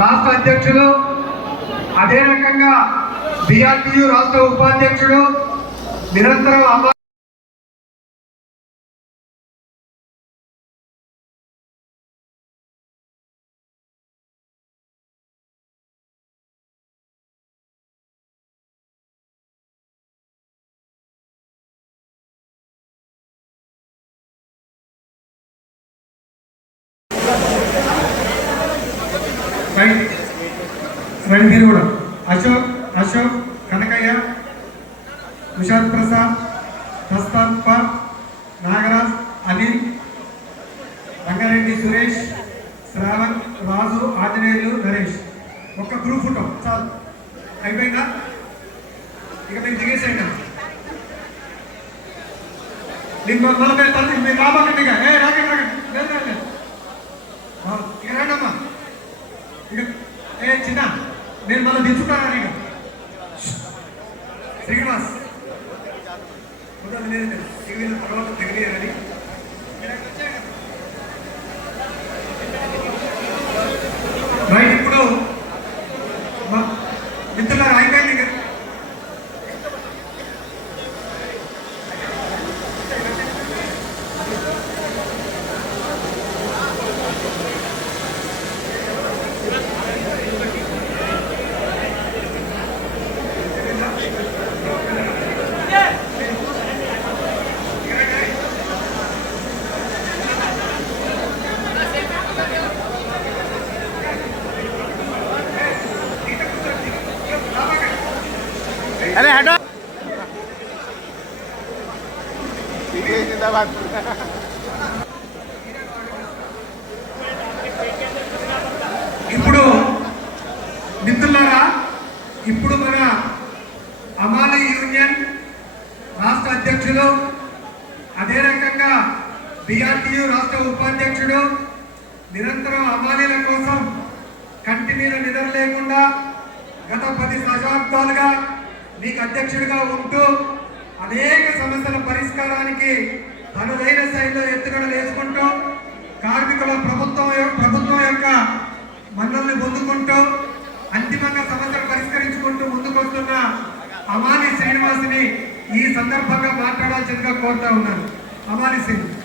రాష్ట్ర అధ్యక్షులు, అదే రకంగా బిఆర్టీయూ రాష్ట్ర ఉపాధ్యక్షుడు నిరంతరం మీరు కూడా అశోక్ కనకయ్య, కుషాద్ ప్రసాద్, ప్రస్తాత్ప, నాగరాజ్, అనిల్, రంగారెడ్డి సురేష్, శ్రావణ్, రాజు, ఆంజనేయులు, నరేష్. ఒక్క గ్రూప్ ఫోటో చాలు. అయిపోయిందా? ఇక మీరు దిగేసేయండి. మీకు మీరు రాబాకండి. ఇక రాకండి ఇక రండమ్మా. ఇక చిన్న నేను మళ్ళీ దించుతాను. ఇక శ్రీనివాస్ లేదు టీవీల తర్వాత తెగలేదని రైట్. ఇప్పుడు మిత్రులారు అయిపోయింది. ఇక अरे हटो जिंदाबाद। ఇప్పుడు మిత్రులారా, ఇప్పుడు మన అమాలి యూనియన్ రాష్ట్ర అధ్యక్షులు, అదే రకంగా బిఆర్టీయూ రాష్ట్ర ఉపాధ్యక్షుడు నిరంతరం అమాలీల కోసం కంటి మీద నిద్ర లేకుండా గత 10 దశాబ్దాలుగా మీకు అధ్యక్షుడిగా ఉంటూ అనేక సమస్యల పరిష్కారానికి తనదైన శైలిలో ఎత్తుగడలు వేసుకుంటూ కార్మికుల ప్రభుత్వం యొక్క మన్నల్ని పొందుకుంటూ అంతిమంగా సమస్యలు పరిష్కరించుకుంటూ ముందుకొస్తున్న అమాని శ్రీనివాసుని ఈ సందర్భంగా మాట్లాడాల్సిందిగా కోరుతా ఉన్నాను. అమాని శ్రీనివాస్.